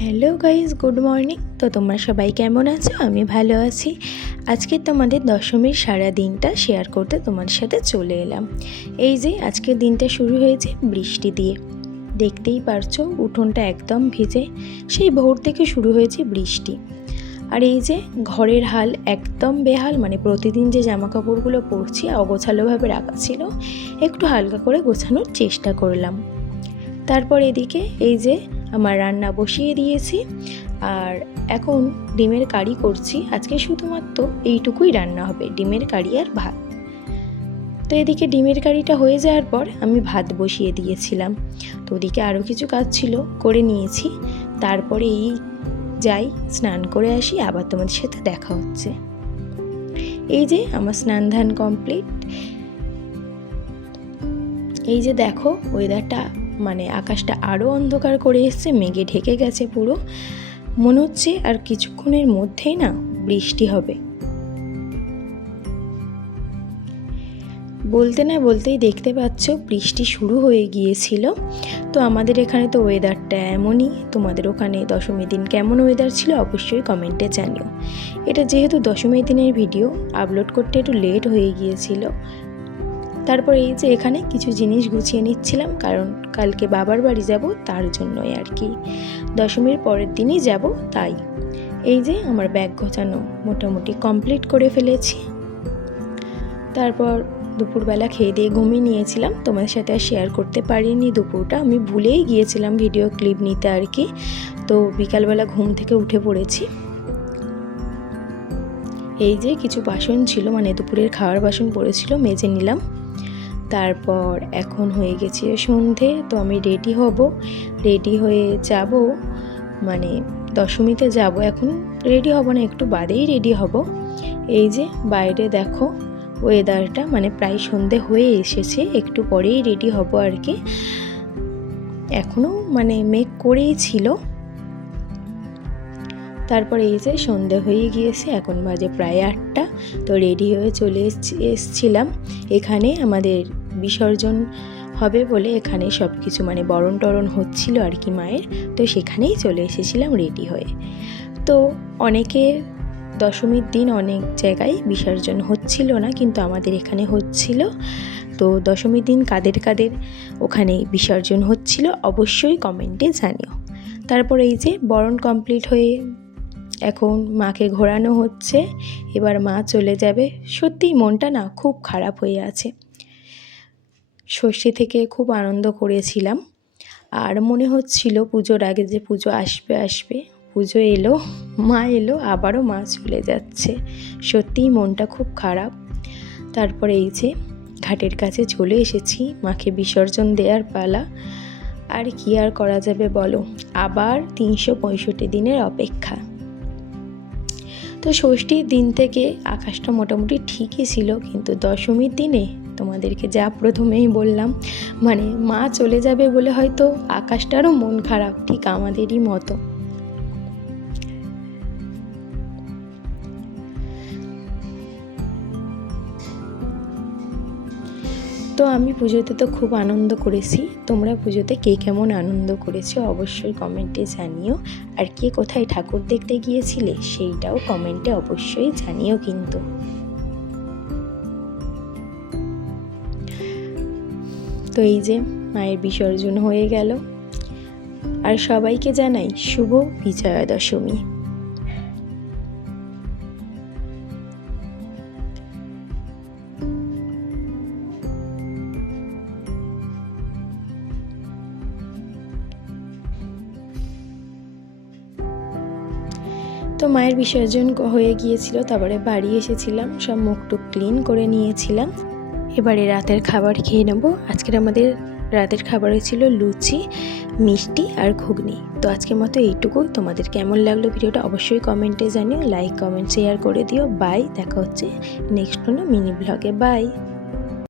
Hello guys, good morning. তো তোমরা সবাই কেমন আছো? আমি ভালো আছি। আজকে তোমাদের দশমীর সারা দিনটা শেয়ার করতে তোমার সাথে চলে এলাম। এই যে আজকের দিনটা শুরু হয়েছে বৃষ্টি দিয়ে, দেখতেই পারছো উঠোনটা একদম ভিজে। সেই ভোর থেকে শুরু হয়েছে বৃষ্টি। আর এই যে ঘরের হাল একদম বেহাল, মানে প্রতিদিন যে জামা কাপড়গুলো পরছি অগোছালোভাবে রাখা ছিল, একটু হালকা করে গোছানোর চেষ্টা করলাম। তারপর এদিকে এই যে আমার রান্না বসিয়ে দিয়েছি, আর এখন ডিমের কারি করছি। আজকে শুধুমাত্র এইটুকুই রান্না হবে, ডিমের কারি আর ভাত। তো এদিকে ডিমের কারিটা হয়ে যাওয়ার পর আমি ভাত বসিয়ে দিয়েছিলাম। তো ওদিকে আরও কিছু কাজ ছিল, করে নিয়েছি। তারপরে যাই স্নান করে আসি, আবার তোমাদের সাথে দেখা হচ্ছে। এই যে আমার স্নান ধান কমপ্লিট। এই যে দেখো ওয়েদারটা, মানে আকাশটা আরও অন্ধকার করে এসছে, মেঘে ঢেকে গেছে পুরো। মনে হচ্ছে আর কিছুক্ষণের মধ্যেই না বৃষ্টি হবে। বলতে না বলতেই দেখতে পাচ্ছ বৃষ্টি শুরু হয়ে গিয়েছিল। তো আমাদের এখানে তো ওয়েদারটা এমনই। তোমাদের ওখানে দশমীর দিন কেমন ওয়েদার ছিল অবশ্যই কমেন্টে জানিও। এটা যেহেতু দশমীর দিনের ভিডিও, আপলোড করতে একটু লেট হয়ে গিয়েছিল। তারপর এই যে এখানে কিছু জিনিস গুছিয়ে নিচ্ছিলাম, কারণ কালকে বাবার বাড়ি যাব, তার জন্যই আর কি। দশমীর পরের দিনই যাব, তাই। এই যে আমার ব্যাগ গোছানো মোটামুটি কমপ্লিট করে ফেলেছি। তারপর দুপুরবেলা খেয়ে দিয়ে ঘুমিয়ে নিয়েছিলাম, তোমাদের সাথে আর শেয়ার করতে পারিনি দুপুরটা, আমি ভুলেই গিয়েছিলাম ভিডিও ক্লিপ নিতে আর কি। তো বিকালবেলা ঘুম থেকে উঠে পড়েছি। এই যে কিছু বাসন ছিল, মানে দুপুরের খাওয়ার বাসন পড়েছিল, মেজে নিলাম। তারপর এখন হয়ে গেছে সন্ধে। তো আমি রেডি হব, রেডি হয়ে যাব, মানে দশমীতে যাব। এখন রেডি হব না, একটু বাদেই রেডি হব। এই যে বাইরে দেখো ওয়েদারটা, মানে প্রায় সন্ধে হয়ে এসেছে, একটু পরেই রেডি হব আর কি। এখনও মানে মেঘ করেই ছিল। তারপরে এই যে সন্ধে হয়ে গিয়েছে, এখন বাজে প্রায় 8টা। তো রেডি হয়ে চলে এসছিলাম। এখানে আমাদের বিসর্জন হবে বলে এখানে সব কিছু, মানে বরণ টরণ হচ্ছিল আর কি মায়ের। তো সেখানেই চলে এসেছিলাম রেডি হয়ে। তো অনেকে দশমীর দিন অনেক জায়গায় বিসর্জন হচ্ছিল না, কিন্তু আমাদের এখানে হচ্ছিল। তো দশমীর দিন কাদের কাদের ওখানে বিসর্জন হচ্ছিল অবশ্যই কমেন্টে জানিও। তারপর এই যে বরণ কমপ্লিট হয়ে এখন মাকে ঘোরানো হচ্ছে, এবার মা চলে যাবে। সত্যিই মনটা না খুব খারাপ হয়ে আছে। ষষ্ঠী থেকে খুব আনন্দ করেছিলাম, আর মনে হচ্ছিল পুজোর আগে যে পুজো আসবে আসবে, পুজো এলো, মা এলো, আবারও মা চলে যাচ্ছে। সত্যিই মনটা খুব খারাপ। তারপরে এই যে ঘাটের কাছে চলে এসেছি, মাকে বিসর্জন দেওয়ার পালা। আর কি আর করা যাবে বলো, আবার 365 দিনের অপেক্ষা। তো ষষ্ঠীর দিন থেকে আকাশটা মোটামুটি ঠিকই ছিল, কিন্তু দশমীর দিনে তোমাদেরকে যা প্রথমেই বললাম, মানে মা চলে যাবে বলে হয়তো আকাশটারও মন খারাপ, ঠিক আমাদেরই মতো। তো আমি পুজোতে তো খুব আনন্দ করেছি। তোমরা পুজোতে কে কেমন আনন্দ করেছো অবশ্যই কমেন্টে জানিও। আর কে কোথায় ঠাকুর দেখতে গিয়েছিলে সেইটাও কমেন্টে অবশ্যই জানিও কিন্তু। তো এই যে মায়ের বিসর্জন হয়ে গেল, আর সবাইকে জানাই শুভ বিজয়া দশমী। তো মায়ের বিসর্জন হয়ে গিয়েছিল, তারপরে বাড়ি এসেছিলাম, সব মুখটুক ক্লিন করে নিয়েছিলাম। এবারে রাতের খাবার খেয়ে নেব। আজকের আমাদের রাতের খাবারে ছিল লুচি, মিষ্টি আর ঘুগনি। তো আজকের মতো এইটুকু। তোমাদের কেমন লাগলো ভিডিওটা অবশ্যই কমেন্টে জানিও, লাইক কমেন্ট শেয়ার করে দিও। বাই, দেখা হচ্ছে নেক্সট কোনো মিনি ব্লগে। বাই।